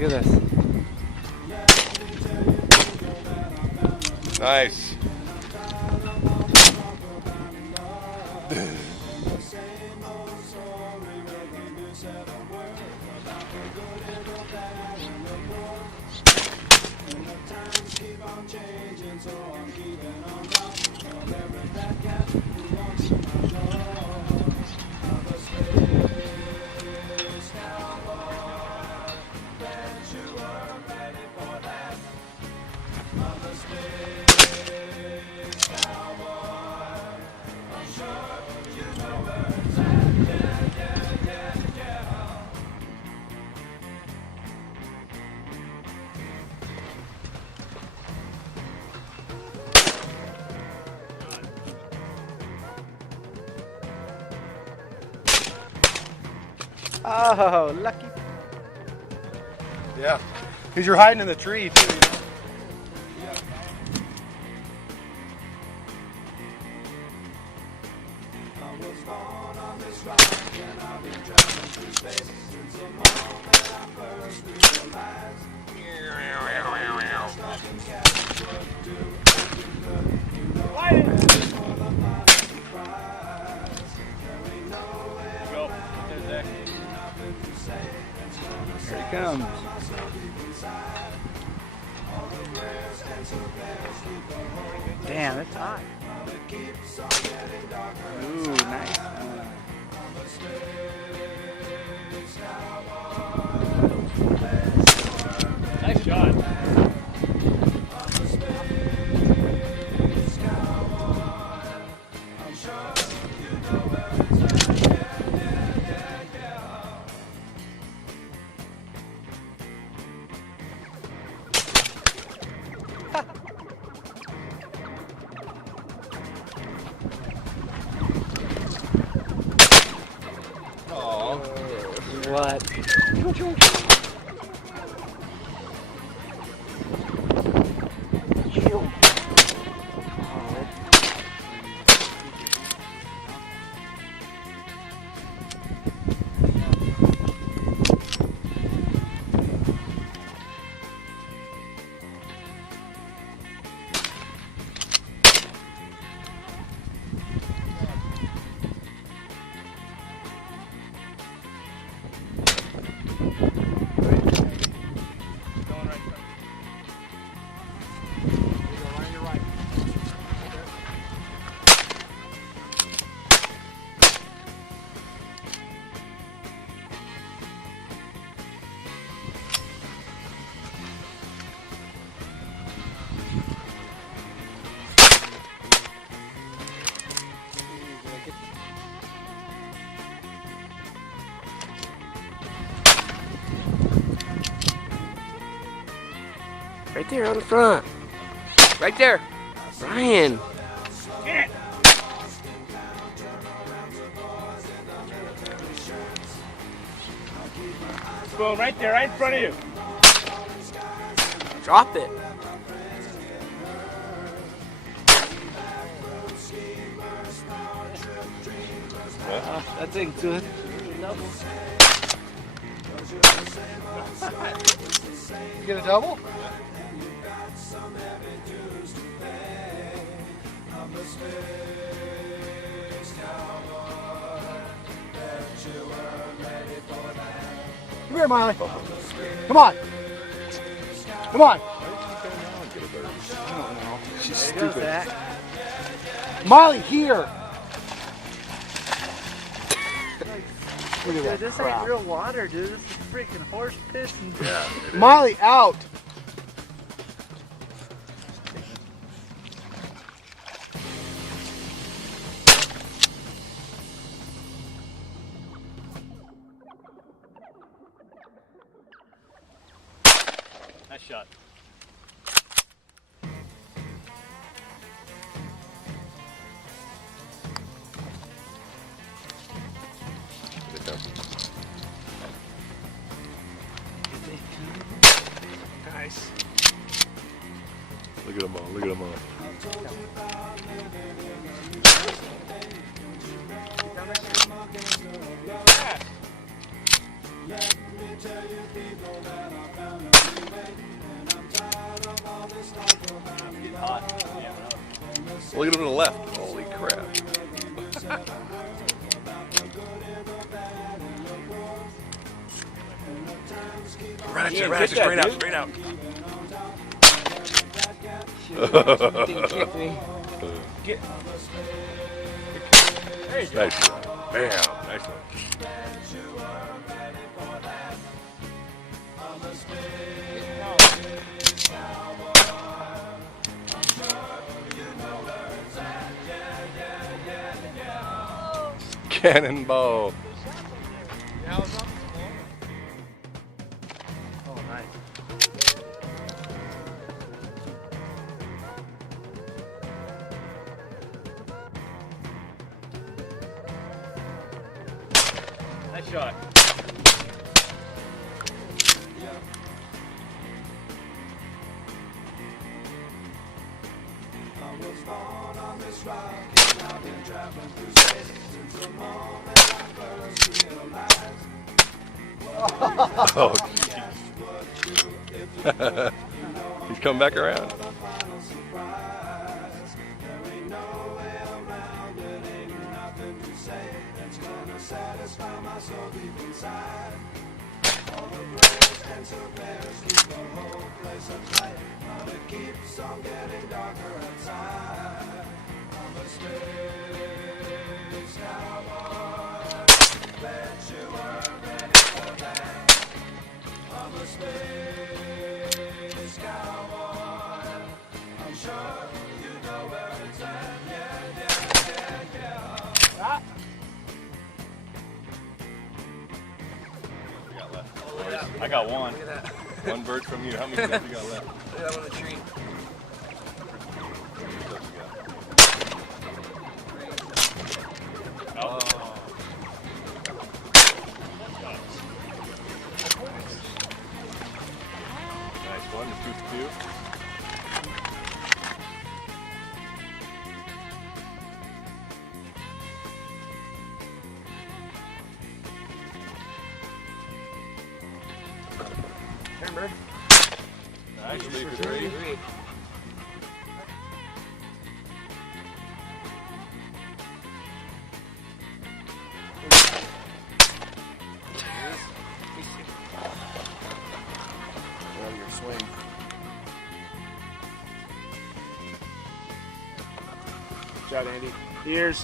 Look at this. Nice. Oh, lucky. Yeah. Because you're hiding in the tree, too. You know? Here he comes. Damn, it's hot. Ooh, nice. Nice shot. What? Right there on the front. Right there. Brian. Boom, right there, right in front of you. Drop it. That thing's good. You get a double? Come here, Miley. Come on. Come on. She's There goes stupid. that. Miley, here. Look at Dude, that this crap. ain't real water, dude. This is freaking horse piss and Miley, out. Nice shot. Nice. Look at them all. Look at them all. Yeah. Look at him to the left. Holy crap. Right Yeah, at you, get straight that, out, dude. straight out. Didn't kick me. There you go. Nice one. Bam. Nice one. Cannonball. Oh, nice. Nice shot. Oh, jeez. He's come back around. I got one. Look at that. One bird from you. How many stuff you got left? Look at that on the tree. Oh. Nice one. 2-2. Remember? Nice. 3-3. 3-3. Well, your swing. Good shot, Andy. Ears.